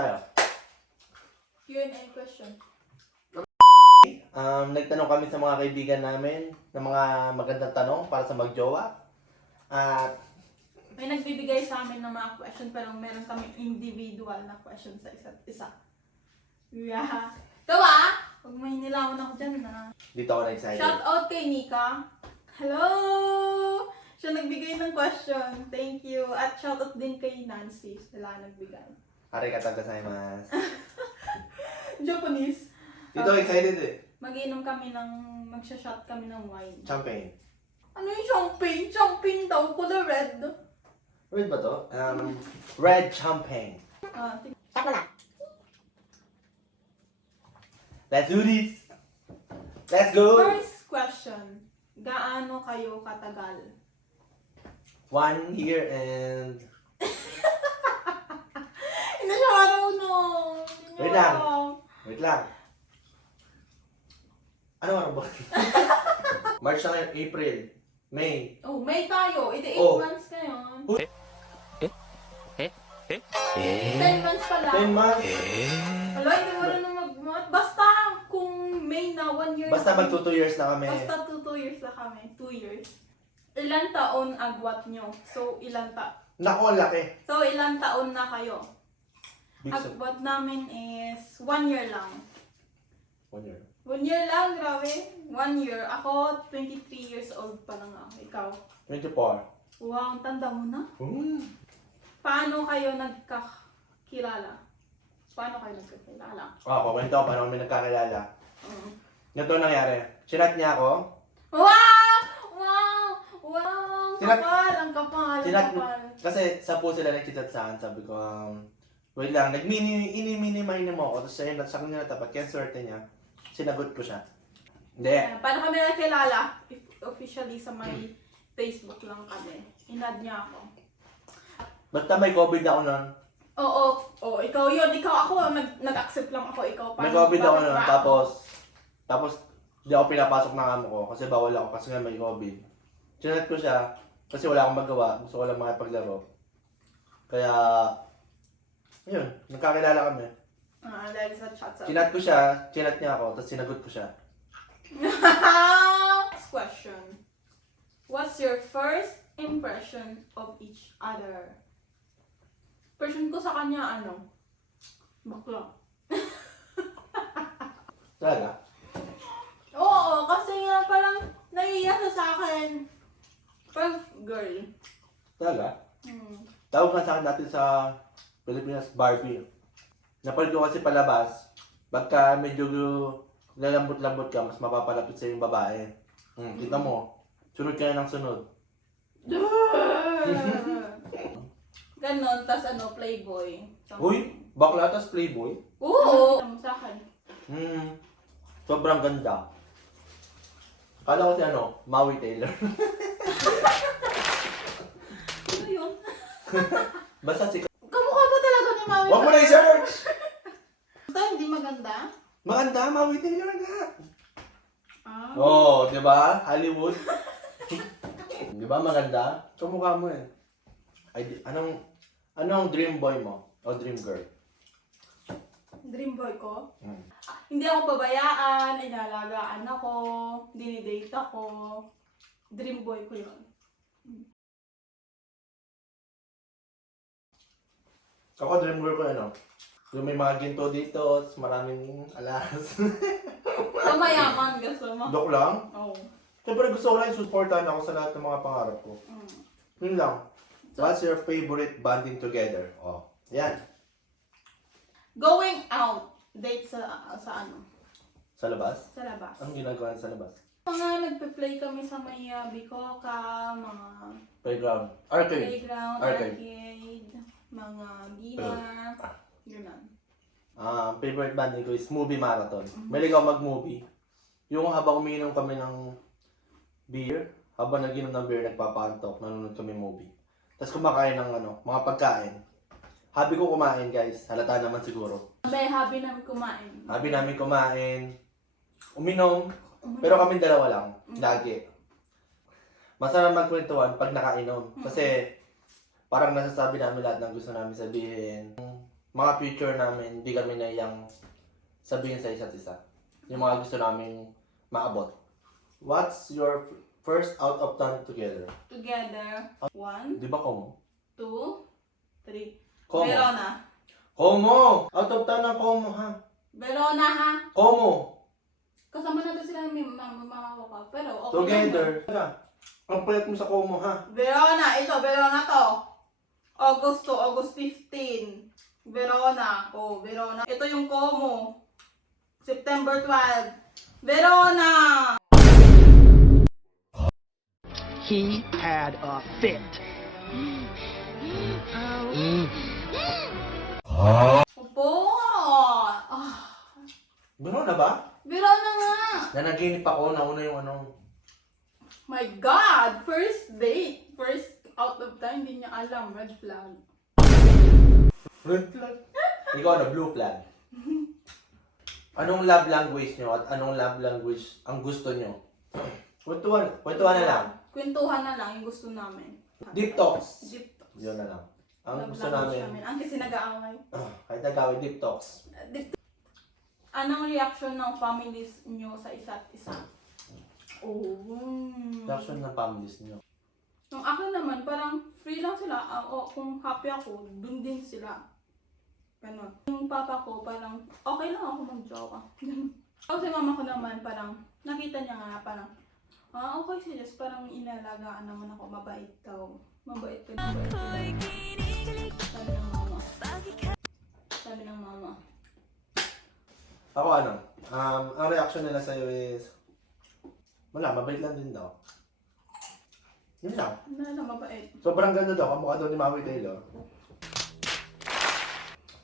tayo? Q&A question. Nagtanong kami sa mga kaibigan namin ng mga magandang tanong para sa magjowa. At May nagbibigay sa amin ng mga question pero meron kami individual na question sa isa't isa. Yeah. Tawa! Pag may nilawan ako dyan na. dito ako na-excited. Shout out kay Nika. Hello! Siya nagbigay ng question. Thank you. At shout out din kay Nancy. Sila nagbigay. Arigatou gozaimasu. Japanese. Dito excited eh. Mag-inom kami magsha-shot kami ng wine. Champagne. Ano yung champagne? Champagne daw, color red. Red ba to? Red champagne. Sakto na. Let's do this! Let's go! First question. Gaano kayo katagal? 1 year and... Hindi siya marunong. Wait lang. Wait lang. Ano araw ba? March na ngayon, April, May. Oh, May tayo. Ito 8 Oh. months ngayon. Uy. 10 months pa lang. 10 months. Hala, hindi mo rin mag-math. Basta kung May na 1 year Basta na mag 2 years na kami. Basta 2 years na kami. 2 years. Ilan taon agwat nyo? So, Naku, ang laki. So, ilan taon na kayo? Big so. Agwat namin is 1 year lang. 1 year. 1 year lang, grabe. 1 year. Ako, 23 years old pa lang ako. Ikaw? 24. Wow, ang tanda mo na. Paano kayo nagkakilala? Kwento ko paano kami nagkakilala. Ganito nangyari. Chinat niya ako. Wow! Wow! Wow! Ang Sinat- kapal! Ang kapal! Ang Sinat- kapal! Kasi sa po sila nag-chat sa akin. Sabi ko, wait lang, ini-mini-mini mo ako. Tapos sa kanya natapat. Kaya swerte niya. Sinagot ko siya. Hindi. Paano kami nakilala? Officially sa may Facebook lang kami. Inad niya ako. Basta may COVID ako nun. Oo, ikaw yun. Ikaw ako. Nag-accept lang ako. Ikaw pa. May COVID ako nun. Tapos, hindi ako pinapasok ng amo ko. Kasi bawal ako. Kasi nga may COVID. Chinat ko siya. Kasi wala akong magawa. Gusto ko lang makipaglaro. Kaya, yun. Nagkakilala kami. Dahil sa chat sa... Chinat ko siya. Chinat niya ako. Tapos sinagot ko siya. Next question. What's your first impression of each other? Impression ko sa kanya, bakla. Talaga? Oo, kasi nga parang naiiyak siya sa akin. Parang girl. Talaga? Tawag nga sa akin dati sa Pilipinas, Barbie. Napanood ko kasi palabas. Pagka medyo lalambot-lambot ka, mas mapapalapit sa yung babae. Kita mo. Sunod ka na ng sunod. Ganon, tas playboy. Uy, bakla tas playboy. Oo! Sa akin. Sobrang ganda. Kala ko si Maui Taylor. Ano yun? Basta si... Kamukha ba talaga ni Maui? Huwag mo na i-search! Basta hindi maganda? Maganda, Maui Taylor nga. Ah. Di ba? Hollywood. Di ba maganda? Kamukha mo eh. Anong dream boy mo? O dream girl? Dream boy ko? Hindi ako babayaan, inalagaan ako, dinidate ako. Dream boy ko yun. Ako dream girl ko yung may mga ginto dito, tapos maraming alas. So mayaman, gusto mo? Dok lang? Oo. Siyempre gusto ko lang suportahan ako sa lahat ng mga pangarap ko. Yun lang. What's your favorite bonding together? Yan. Going out. Date sa ano? Sa labas? Sa labas. Anong ginagawa sa labas? Mga nagpe-play kami sa may Bicoca, mga Playground. Arcade. playground, Arcade. arcade, mga dinner, gano'n. Favorite bonding ko is movie marathon. Mahilig ako mag-movie. Yung habang umiinom kami ng beer, habang nag-inom ng beer, nagpapantok, nanonood kami movie. Tapos kumakain ng mga pagkain. Hobby ko kumain, guys. Halata naman siguro. May hobby namin kumain. Hobby namin kumain, uminom, pero kami dalawa lang, lagi. Masarap magkwentuhan pag nakainom. Kasi parang nasasabi namin lahat ng gusto namin sabihin. mga future namin, hindi kami naiyang sabihin sa isa't isa. Yung mga gusto namin maabot. What's your first out of town together? Together. 1, Di ba Como? 2, 3. Como. Verona. Como! Out of town ng Como ha? Verona ha? Como! Kasama natin sila ng mama ko pa. Pero okay Together. naman. Ang payat mo sa Como ha? Verona. Ito, Verona to. August 15. Verona. Oh, Verona. Ito yung Como. September 12. Verona! He had a fit. Opo! Ah, Gano'n na ba? Verona nga! Nanaginip ako, nauna yung My God! First date! First out of time, hindi niya alam. Red flag. red flag. Ikaw ano, blue flag. Anong love language nyo at anong love language ang gusto nyo? Kwentuhan na lang. Kwentuhan na lang yung gusto namin. Deep talks. Deep talks. Yun na lang. Ang Love gusto language namin, Ang kasi nag-aaway. kahit nagawin, deep talks. Anong reaction ng families nyo sa isa't isa? Oh. Reaction ng families nyo. Yung akin naman, parang free lang sila. Kung happy ako, dun din sila. Ganon. Yung papa ko, parang okay lang ako mag-jowa. Kasi mama ko naman, parang nakita niya nga, parang okay si Jess, parang inalagaan naman ako, mabait daw. Mabait ka, mabait ka. Sabi ng mama. Sabi ng mama. Ako ano, ang reaction nila sa'yo is, wala, mabait lang din daw. Yun lang. Ano na mabait? Sobrang ganda daw, kamukha daw ni Mami Taylor.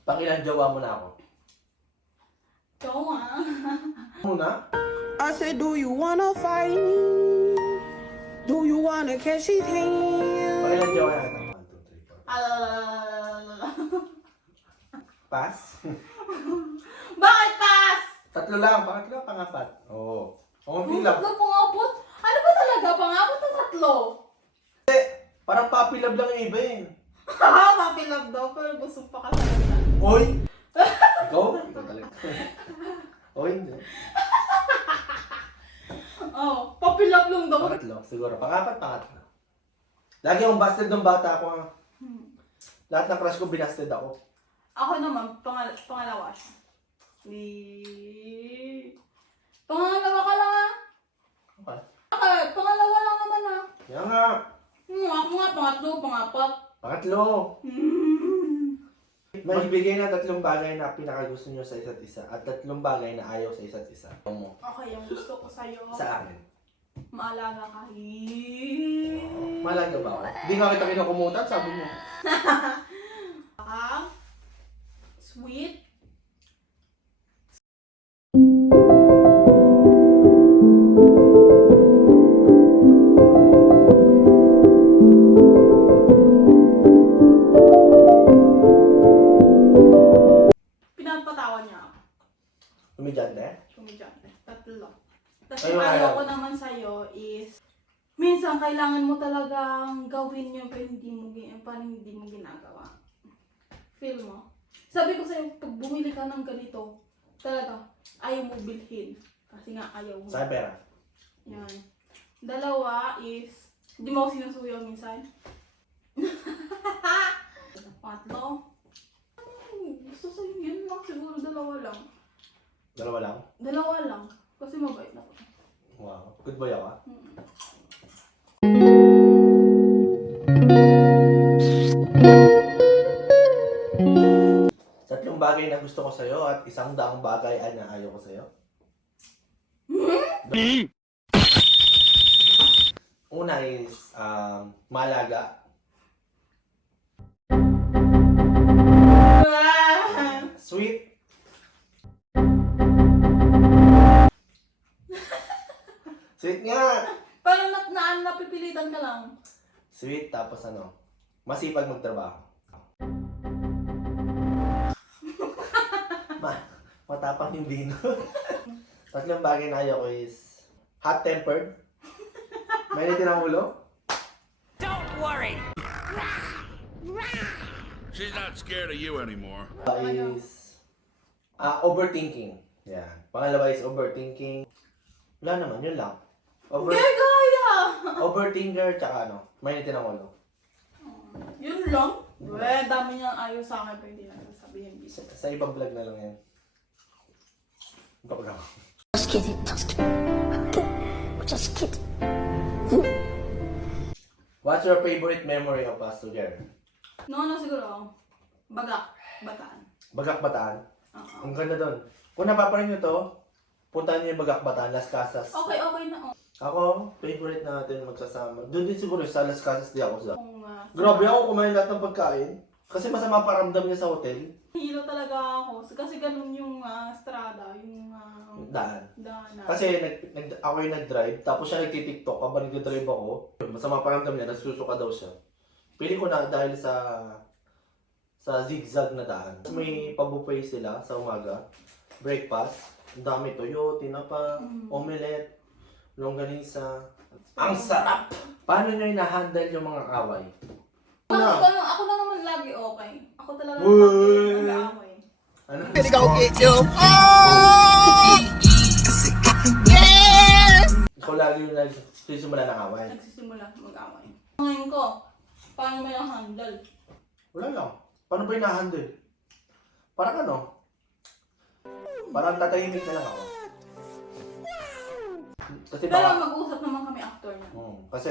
Pangilan jowa mo na ako. Jowa. Muna? I said, do you wanna fight me? Do you wanna catch his hand? Pangilan jowa na kita. 1, 2, 3, 4. Alalala. Pass? Bakit pass? Tatlo lang, pangatlo, pangapat. Oo. Hindi lang. Tatlo pangapot? Ano ba talaga? Pangapot o tatlo? Parang puppy love lang yung iba eh. Haha, puppy love daw, pero gusto pa ka talaga. Oy! Ikaw? Ikaw talaga. O hindi. Oh, puppy love lang daw. Pangatlo, siguro. Pangapat, pangatlo. Lagi akong busted ng bata ako. Lahat ng crush ko, binasted ako. Ako naman, pangalawa siya. Pangalawa ka lang ah. Okay. Bakit? Pangalawa lang naman ah. Yan nga. Ako nga, pangatlo, pangapat. Pangatlo. May ibigay na 3 bagay na pinakagusto nyo sa isa't isa at 3 bagay na ayaw sa isa't isa. Mo. Okay, yung gusto ko sa'yo. Sa akin. Maalaga ka. Malaga ba ako? Hindi nga kita kinukumutan, sabi mo. Sweet. Pinapatawa niya ako. Kumidyante? Kumidyante. 3. Tapos Ayun, yung ayaw. ayaw ko naman sa'yo is, minsan kailangan mo talagang gawin yun pero parang hindi mo ginagawa. Feel mo? Sabi ko sa'yo, pag bumili ka ng ganito, talaga, ayaw mo bilhin. Kasi nga ayaw mo. Sa pera. Yan. 2 is, hindi mo ako sinusuyo minsan. 4. Gusto sa'yo yun lang, siguro 2 lang. 2 lang? 2 lang. Kasi mabait na ko. Wow. Good boy ako ah. Tatlong bagay na gusto ko sa'yo at 100 bagay na ayaw ko sa'yo. Una is, malaga. Sweet. Sweet nga! Parang napipilitan ka lang. Sweet, tapos masipag magtrabaho. Matapang hindi, no? 3 bagay na ayaw ko is hot-tempered. May nitin ang ulo. Don't worry. She's not scared of you anymore. Is overthinking. Yan. Pangalawa is overthinking. Wala naman, yun lang. Hindi kaya! Overthinker, tsaka mainitin ang ulo. Yun lang? Dami niyang ayaw sa akin pero hindi na sasabihin. Sa ibang vlog na lang yan. Ito lang. Just kidding, just kidding. Just kidding. What's your favorite memory of us together? No, siguro. Bagak. Bataan. Bagak Bataan. Oo. Ang ganda doon. Kung napaparin nyo to, puntahan nyo yung Bagak Bataan, Las Casas. Okay na. Ako, favorite natin magsasama. Doon din siguro sa Las Casas di ako sa. Kung, Grabe ako kumain lahat ng pagkain. Kasi masama paramdam niya sa hotel. hilo talaga ako. Kasi ganun yung strada, yung Daan. daanan. Kasi ako yung nag-drive, tapos siya nagtitiktok habang nag-drive ako. Masama paramdam niya, nagsusuka daw siya. Pili ko na dahil sa zigzag na daan. May pabuffet sila sa umaga. Breakfast. Ang dami toyo, tinapa, omelette, longganisa. Ang sarap! Paano nyo ina-handle yung mga away? Ako na naman lagi okay. Ako talaga Uy! nag-aaway. Ano? Ikaw lagi yung nagsisimula ng away. Nagsisimula mag-aaway. Ngayon ko, paano mo yung handle? Wala lang. Paano ba ina-handle? Parang ano? Parang tatahimik na lang ako. Kasi Pero baka, mag-usap naman kami after na. kasi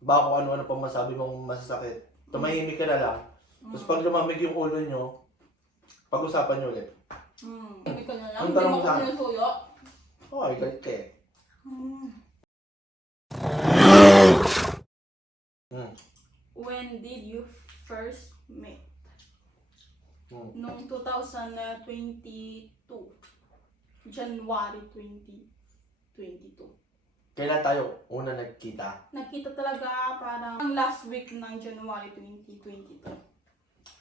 baka kung ano-ano pa masabi mong masasakit. Tumahimik ka na lang. Tapos pag lumamig yung ulo nyo, pag-usapan nyo ulit. Ibig ka na lang, Ang hindi tanong mo ko saan? sinusuyo. Okay, galit ka eh. When did you first meet? Noong 2022. January 2022. Kailan tayo una nagkita? Nakita talaga parang ang last week ng January 2022.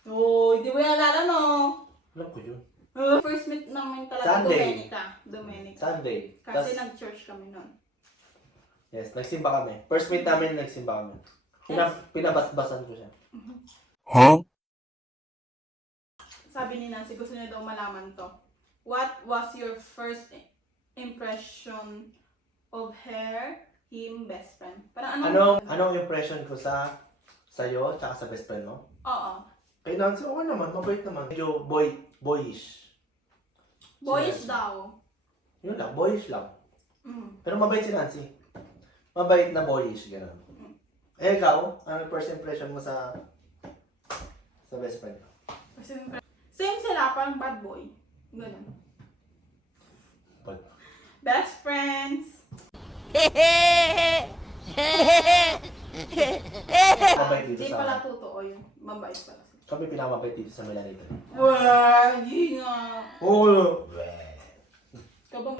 Oh, hindi mo naalala, no? Alam ko yun. First meet namin talaga Sunday. Domenica. Sunday. Kasi Tas- nag-church kami nun. yes, nagsimba kami. First meet namin, nagsimba kami. Pinabasbasan ko siya. Sabi ni Nancy, gusto niya daw malaman to. What was your first impression of her, him, best friend? Parang Anong impression ko sa'yo, tsaka sa best friend mo? Oo. Kay Nancy, okay naman, mabait naman. Medyo boyish. Boyish Si Nancy. daw. Yun lang, boyish lang. Mm. Pero mabait si Nancy. Mabait na boyish, gano'n. Eh, ikaw, ano yung first impression mo sa best friend? Same sila, parang bad boy. Ganun. But, Best friends. mabait dito Hindi sa pala totoo yun. Mabait pala sila. kami pinamabait dito sa Melanito. Wah, hindi nga. Oo! Kabang.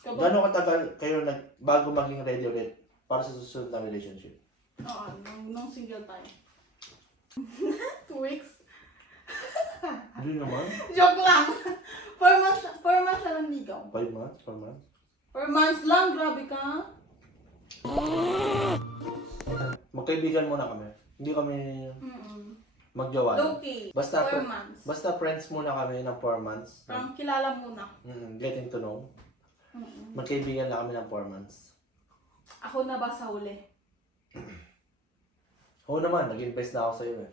Gano'ng katagal kayo bago maging ready ulit para sa susunod na relationship? Oo, nung single tayo. 2 weeks. Hindi naman. Joke lang. 4 months na lang ligaw. 5 months? 4 months? 4 months lang, grabe ka. Magkaibigan muna kami. Hindi kami magjowa. Okay. Basta 4 months. Basta friends muna kami ng 4 months. Parang kilala muna. Getting to know. Magkaibigan na kami ng 4 months. Ako na ba sa huli? Oo naman, nag-invest na ako sa'yo eh.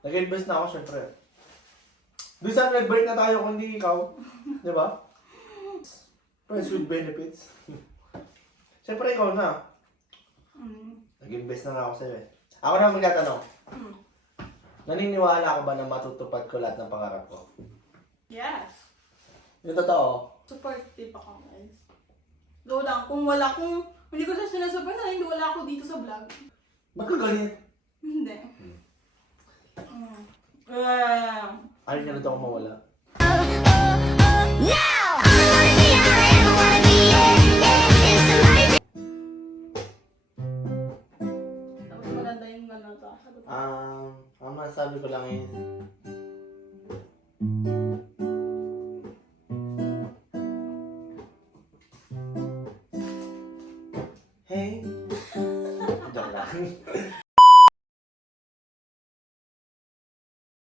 Nag-invest na ako syempre. Doon saan nag-break na tayo kundi ikaw. Di ba? Friends with benefits. Syempre ikaw na. Nag-invest na nga ako sa'yo eh. Ako na magtatanong. Naniniwala ako ba na matutupad ko lahat ng pangarap ko? Yes. Yung totoo. Supportive ako, guys. Go lang. Kung hindi ko siya sinasupport, hindi wala ako dito sa vlog. Magkagalit. Hindi. Ayaw niya na ito akong mawala. Tapos maganda yung gano'n to. Ang masasabi ko lang is, hey,